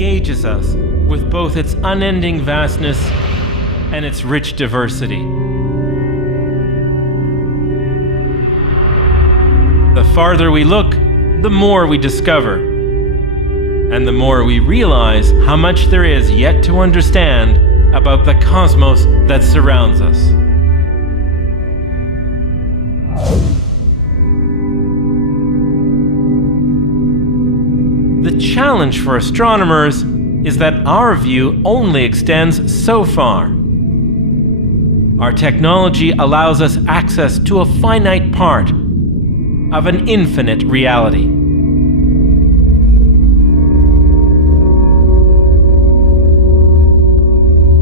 engages us with both its unending vastness and its rich diversity. The farther we look, the more we discover, and the more we realize how much there is yet to understand about the cosmos that surrounds us. The challenge for astronomers is that our view only extends so far. Our technology allows us access to a finite part of an infinite reality.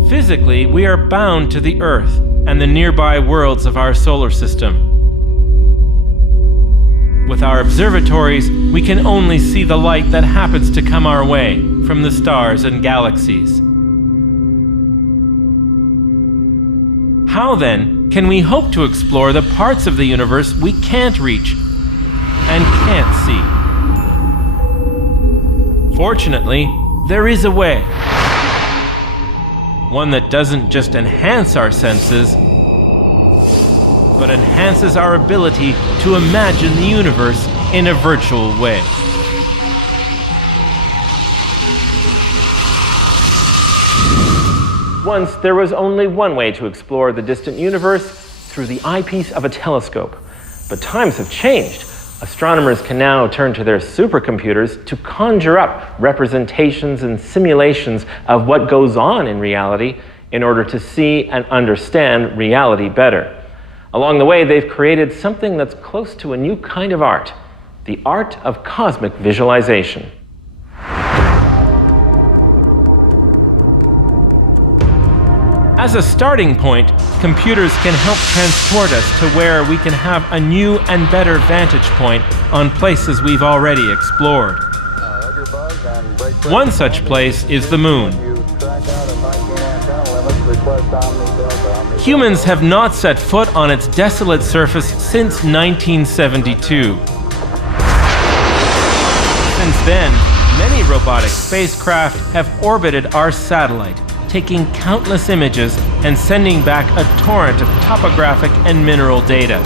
Physically, we are bound to the Earth and the nearby worlds of our solar system. With our observatories, we can only see the light that happens to come our way from the stars and galaxies. How then can we hope to explore the parts of the universe we can't reach and can't see? Fortunately, there is a way. One that doesn't just enhance our senses, but enhances our ability to imagine the universe in a virtual way. Once, there was only one way to explore the distant universe, through the eyepiece of a telescope. But times have changed. Astronomers can now turn to their supercomputers to conjure up representations and simulations of what goes on in reality in order to see and understand reality better. Along the way, they've created something that's close to a new kind of art, the art of cosmic visualization. As a starting point, computers can help transport us to where we can have a new and better vantage point on places we've already explored. One such place is the Moon. Humans have not set foot on its desolate surface since 1972. Since then, many robotic spacecraft have orbited our satellite, taking countless images and sending back a torrent of topographic and mineral data.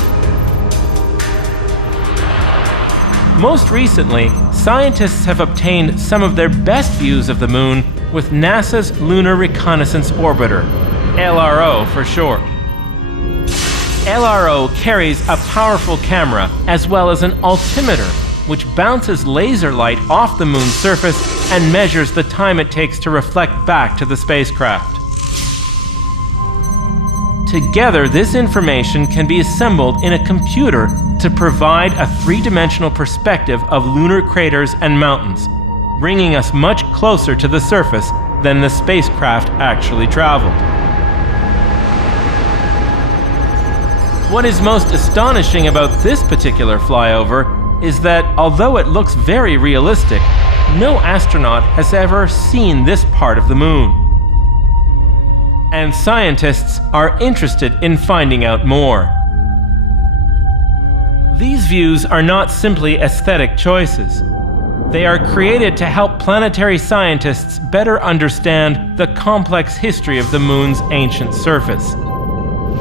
Most recently, scientists have obtained some of their best views of the Moon with NASA's Lunar Reconnaissance Orbiter, LRO for short. LRO carries a powerful camera as well as an altimeter, which bounces laser light off the Moon's surface and measures the time it takes to reflect back to the spacecraft. Together, this information can be assembled in a computer to provide a three-dimensional perspective of lunar craters and mountains, bringing us much closer to the surface than the spacecraft actually traveled. What is most astonishing about this particular flyover is that although it looks very realistic, no astronaut has ever seen this part of the Moon. And scientists are interested in finding out more. These views are not simply aesthetic choices. They are created to help planetary scientists better understand the complex history of the Moon's ancient surface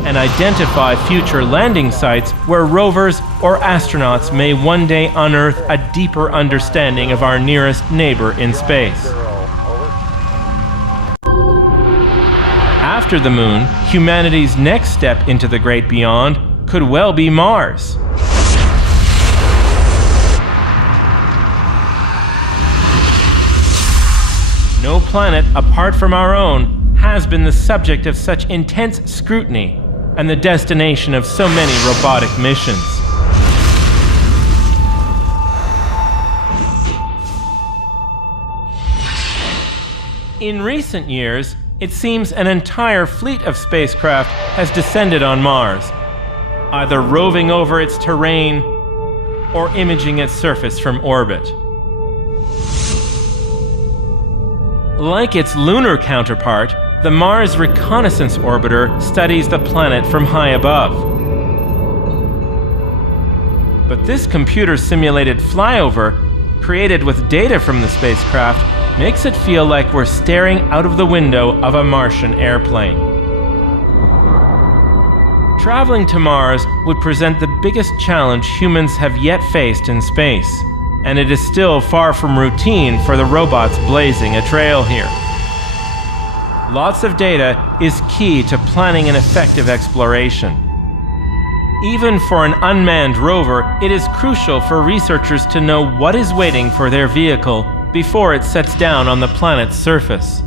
and identify future landing sites where rovers or astronauts may one day unearth a deeper understanding of our nearest neighbor in space. After the Moon, humanity's next step into the great beyond could well be Mars. No planet apart from our own has been the subject of such intense scrutiny and the destination of so many robotic missions. In recent years, it seems an entire fleet of spacecraft has descended on Mars, either roving over its terrain or imaging its surface from orbit. Like its lunar counterpart, the Mars Reconnaissance Orbiter studies the planet from high above. But this computer-simulated flyover, created with data from the spacecraft, makes it feel like we're staring out of the window of a Martian airplane. Traveling to Mars would present the biggest challenge humans have yet faced in space, and it is still far from routine for the robots blazing a trail here. Lots of data is key to planning an effective exploration. Even for an unmanned rover, it is crucial for researchers to know what is waiting for their vehicle before it sets down on the planet's surface.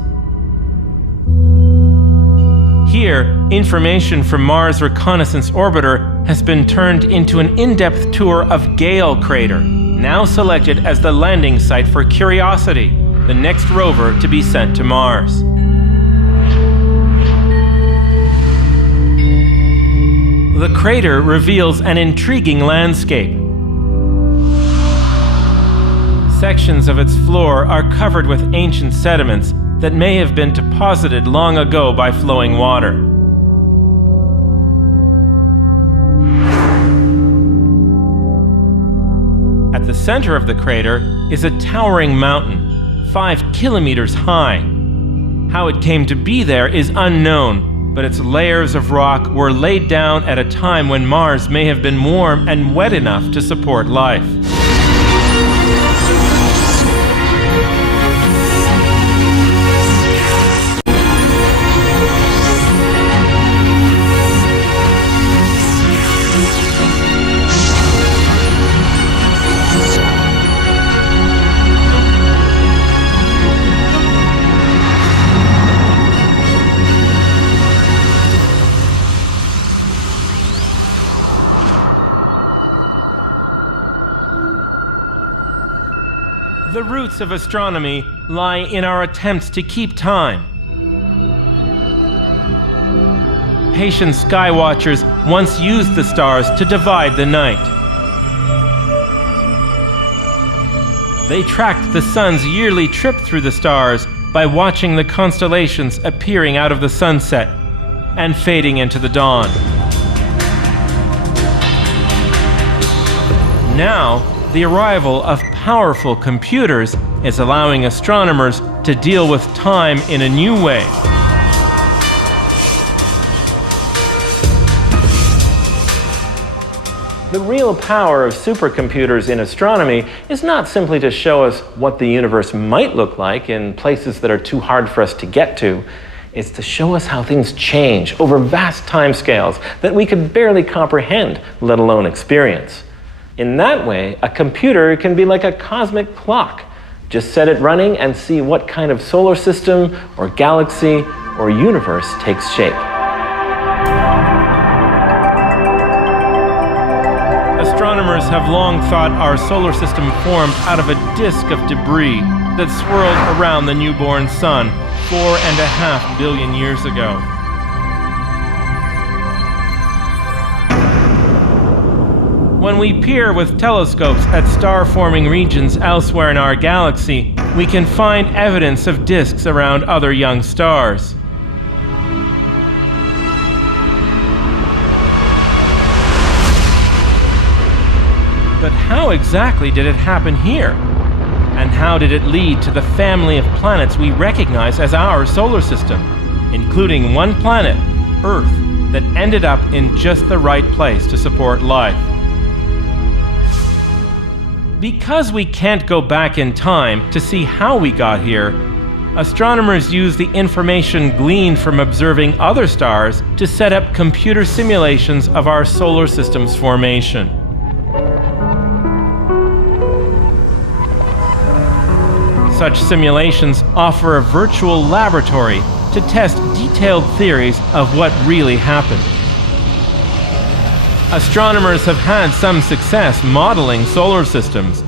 Here, information from Mars Reconnaissance Orbiter has been turned into an in-depth tour of Gale Crater, now selected as the landing site for Curiosity, the next rover to be sent to Mars. The crater reveals an intriguing landscape. Sections of its floor are covered with ancient sediments that may have been deposited long ago by flowing water. At the center of the crater is a towering mountain, 5 kilometers high. How it came to be there is unknown, but its layers of rock were laid down at a time when Mars may have been warm and wet enough to support life. The roots of astronomy lie in our attempts to keep time. Patient sky watchers once used the stars to divide the night. They tracked the sun's yearly trip through the stars by watching the constellations appearing out of the sunset and fading into the dawn. Now, the arrival of powerful computers is allowing astronomers to deal with time in a new way. The real power of supercomputers in astronomy is not simply to show us what the universe might look like in places that are too hard for us to get to. It's to show us how things change over vast timescales that we could barely comprehend, let alone experience. In that way, a computer can be like a cosmic clock. Just set it running and see what kind of solar system or galaxy or universe takes shape. Astronomers have long thought our solar system formed out of a disk of debris that swirled around the newborn sun 4.5 billion years ago. When we peer with telescopes at star-forming regions elsewhere in our galaxy, we can find evidence of disks around other young stars. But how exactly did it happen here? And how did it lead to the family of planets we recognize as our solar system, including one planet, Earth, that ended up in just the right place to support life? Because we can't go back in time to see how we got here, astronomers use the information gleaned from observing other stars to set up computer simulations of our solar system's formation. Such simulations offer a virtual laboratory to test detailed theories of what really happened. Astronomers have had some success modeling solar systems,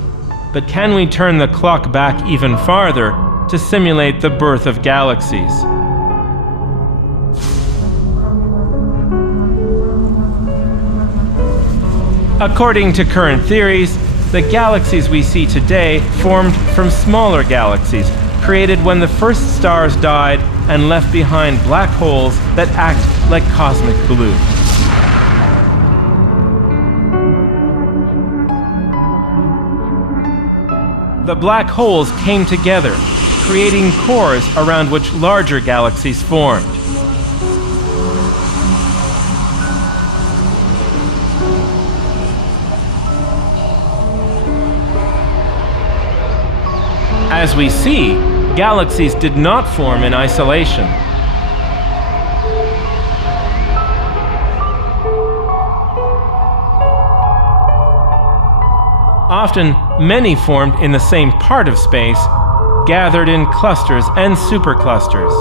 but can we turn the clock back even farther to simulate the birth of galaxies? According to current theories, the galaxies we see today formed from smaller galaxies, created when the first stars died and left behind black holes that act like cosmic glue. The black holes came together, creating cores around which larger galaxies formed. As we see, galaxies did not form in isolation. Often, many formed in the same part of space, gathered in clusters and superclusters.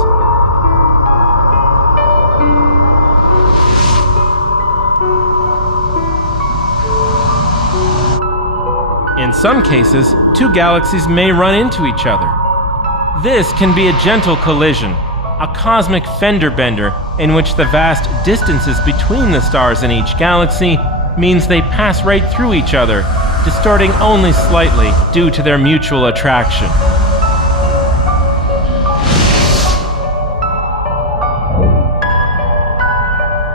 In some cases, two galaxies may run into each other. This can be a gentle collision, a cosmic fender bender in which the vast distances between the stars in each galaxy means they pass right through each other, distorting only slightly due to their mutual attraction.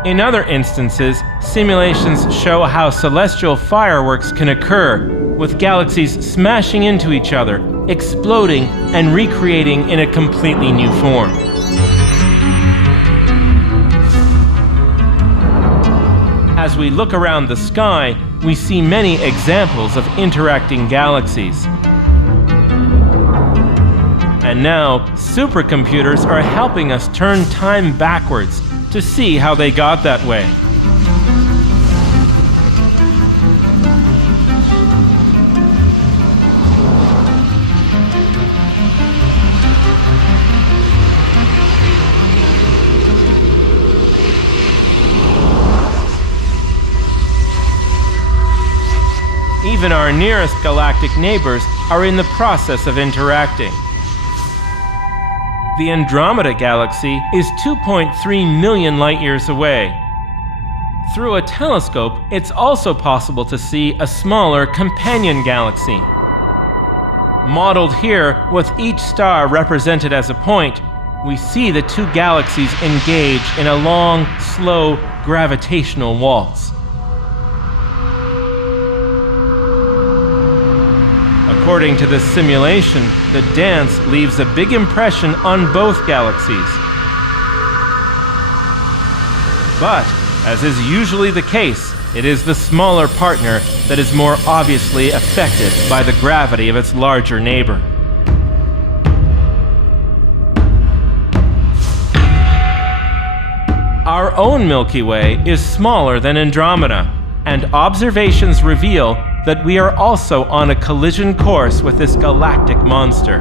In other instances, simulations show how celestial fireworks can occur, with galaxies smashing into each other, exploding, and recreating in a completely new form. As we look around the sky, we see many examples of interacting galaxies. And now, supercomputers are helping us turn time backwards to see how they got that way. Even our nearest galactic neighbors are in the process of interacting. The Andromeda Galaxy is 2.3 million light-years away. Through a telescope, it's also possible to see a smaller companion galaxy. Modeled here, with each star represented as a point, we see the two galaxies engage in a long, slow, gravitational waltz. According to this simulation, the dance leaves a big impression on both galaxies. But, as is usually the case, it is the smaller partner that is more obviously affected by the gravity of its larger neighbor. Our own Milky Way is smaller than Andromeda, and observations reveal that we are also on a collision course with this galactic monster.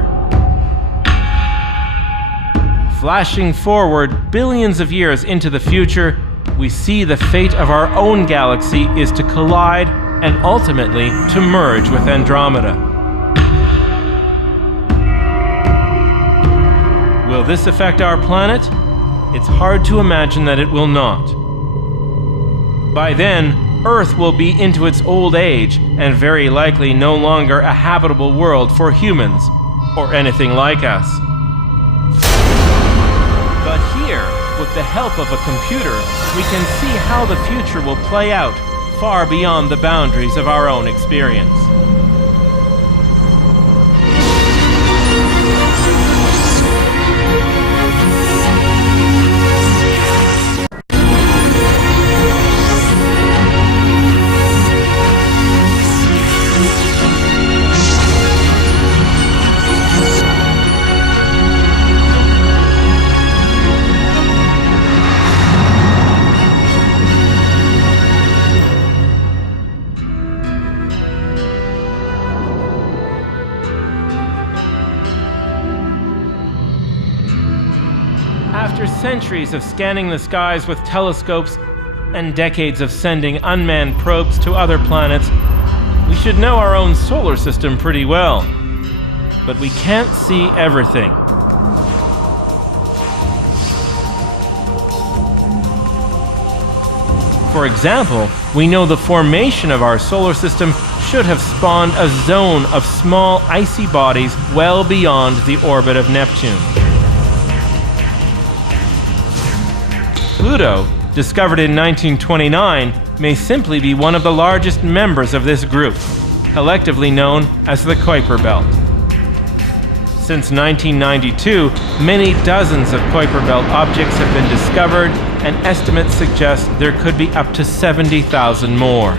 Flashing forward billions of years into the future, we see the fate of our own galaxy is to collide and ultimately to merge with Andromeda. Will this affect our planet? It's hard to imagine that it will not. By then, Earth will be into its old age and very likely no longer a habitable world for humans, or anything like us. But here, with the help of a computer, we can see how the future will play out far beyond the boundaries of our own experience. After centuries of scanning the skies with telescopes and decades of sending unmanned probes to other planets, we should know our own solar system pretty well. But we can't see everything. For example, we know the formation of our solar system should have spawned a zone of small icy bodies well beyond the orbit of Neptune. Pluto, discovered in 1929, may simply be one of the largest members of this group, collectively known as the Kuiper Belt. Since 1992, many dozens of Kuiper Belt objects have been discovered, and estimates suggest there could be up to 70,000 more.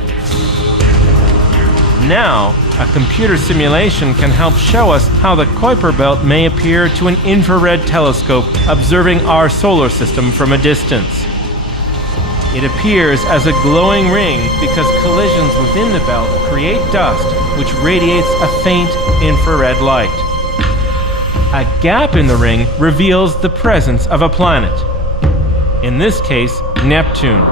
Now, a computer simulation can help show us how the Kuiper Belt may appear to an infrared telescope observing our solar system from a distance. It appears as a glowing ring because collisions within the belt create dust, which radiates a faint infrared light. A gap in the ring reveals the presence of a planet, in this case, Neptune.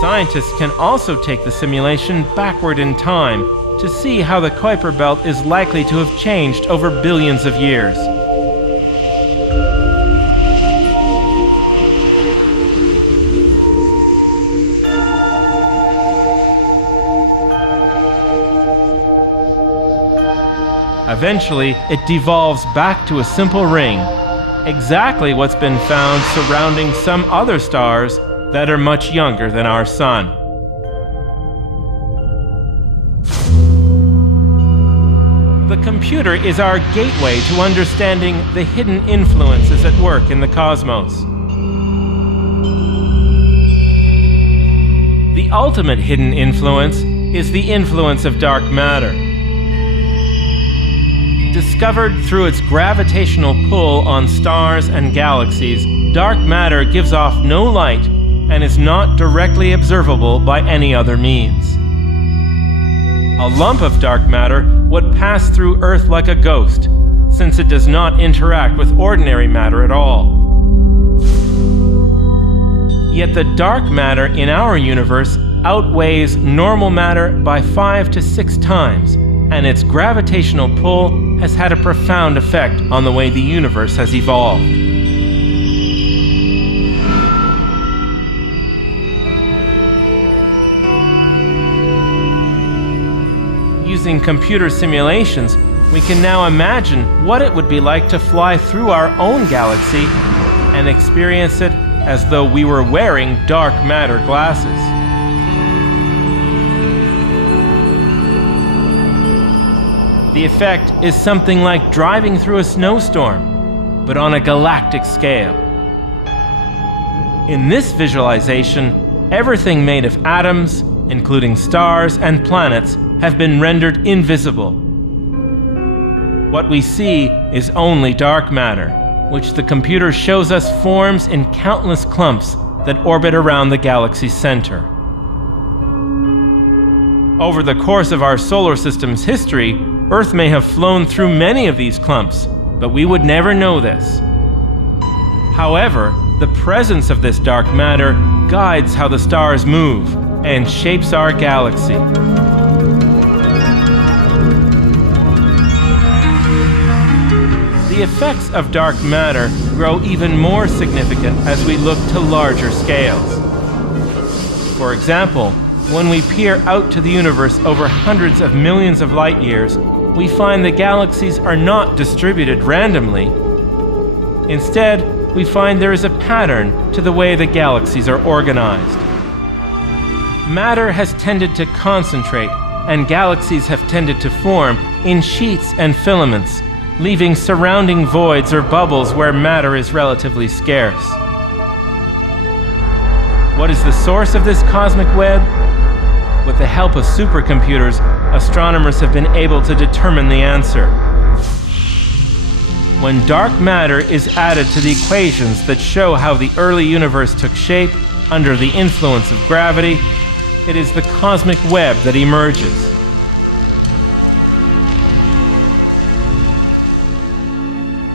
Scientists can also take the simulation backward in time to see how the Kuiper Belt is likely to have changed over billions of years. Eventually, it devolves back to a simple ring, exactly what's been found surrounding some other stars that are much younger than our Sun. The computer is our gateway to understanding the hidden influences at work in the cosmos. The ultimate hidden influence is the influence of dark matter. Discovered through its gravitational pull on stars and galaxies, dark matter gives off no light and is not directly observable by any other means. A lump of dark matter would pass through Earth like a ghost, since it does not interact with ordinary matter at all. Yet the dark matter in our universe outweighs normal matter by 5 to 6 times, and its gravitational pull has had a profound effect on the way the universe has evolved. Using computer simulations, we can now imagine what it would be like to fly through our own galaxy and experience it as though we were wearing dark matter glasses. The effect is something like driving through a snowstorm, but on a galactic scale. In this visualization, everything made of atoms, including stars and planets, have been rendered invisible. What we see is only dark matter, which the computer shows us forms in countless clumps that orbit around the galaxy's center. Over the course of our solar system's history, Earth may have flown through many of these clumps, but we would never know this. However, the presence of this dark matter guides how the stars move and shapes our galaxy. The effects of dark matter grow even more significant as we look to larger scales. For example, when we peer out to the universe over hundreds of millions of light years, we find the galaxies are not distributed randomly. Instead, we find there is a pattern to the way the galaxies are organized. Matter has tended to concentrate, and galaxies have tended to form in sheets and filaments, leaving surrounding voids or bubbles where matter is relatively scarce. What is the source of this cosmic web? With the help of supercomputers, astronomers have been able to determine the answer. When dark matter is added to the equations that show how the early universe took shape under the influence of gravity, it is the cosmic web that emerges.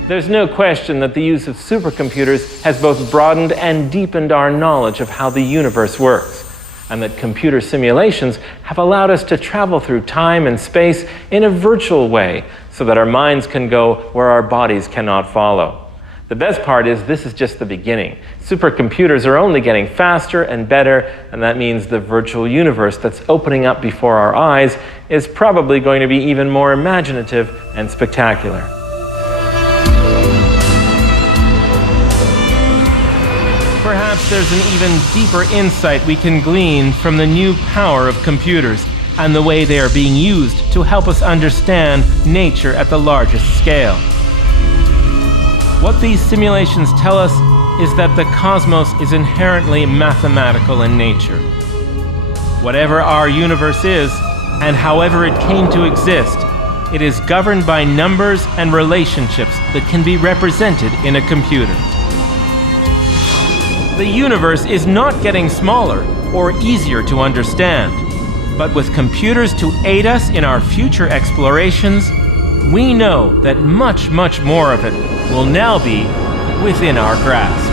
There's no question that the use of supercomputers has both broadened and deepened our knowledge of how the universe works, and that computer simulations have allowed us to travel through time and space in a virtual way so that our minds can go where our bodies cannot follow. The best part is this is just the beginning. Supercomputers are only getting faster and better, and that means the virtual universe that's opening up before our eyes is probably going to be even more imaginative and spectacular. perhaps there's an even deeper insight we can glean from the new power of computers and the way they are being used to help us understand nature at the largest scale. What these simulations tell us is that the cosmos is inherently mathematical in nature. Whatever our universe is, and however it came to exist, it is governed by numbers and relationships that can be represented in a computer. The universe is not getting smaller or easier to understand, but with computers to aid us in our future explorations, we know that much more of it will now be within our grasp.